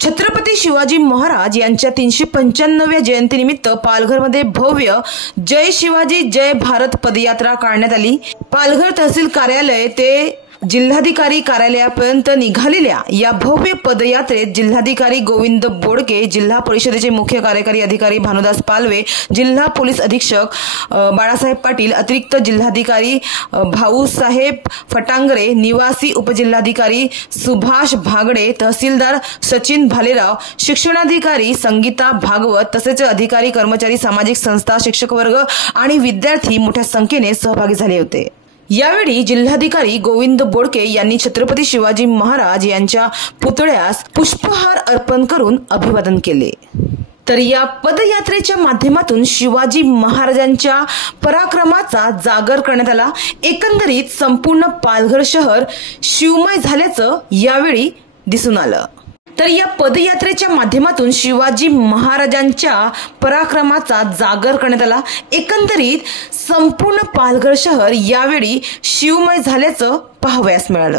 छत्रपती शिवाजी महाराज यांच्या 395व्या जयंतीनिमित्त पालघरमध्ये भव्य जय शिवाजी जय भारत पदयात्रा काढण्यात आली। पालघर तहसील कार्यालय ते जिल्हाधिकारी कार्यालयापर्यंत निघालेल्या या भव्य पदयात्रेत जिल्हाधिकारी गोविंद बोडके, जिल्हा परिषदेचे मुख्य कार्यकारी अधिकारी भानुदास पालवे, जिल्हा पोलीस अधीक्षक बाळासाहेब पाटील, अतिरिक्त जिल्हाधिकारी भाऊसाहेब फटांगरे, निवासी उपजिल्हाधिकारी सुभाष भागडे, तहसीलदार सचिन भालेराव, शिक्षणाधिकारी संगीता भागवत तसेच अधिकारी, कर्मचारी, सामाजिक संस्था, शिक्षक वर्ग आणि विद्यार्थी मोठ्या संख्येने सहभागी झाले होते। यावेळी जिल्हाधिकारी गोविंद बोडके यांनी छत्रपती शिवाजी महाराज यांच्या पुतळ्यास पुष्पहार अर्पण करून अभिवादन केले। तर या पदयात्रेच्या माध्यमातून शिवाजी महाराजांच्या पराक्रमाचा जागर करण्यात आला। एकंदरीत संपूर्ण पालघर शहर शिवमय झाल्याचं यावेळी दिसून आलं। तर या पदयात्रेच्या माध्यमातून शिवाजी महाराजांच्या पराक्रमाचा जागर करण्यात आला। एकंदरीत संपूर्ण पालघर शहर यावेळी शिवमय झाल्याचं पाहावयास मिळालं।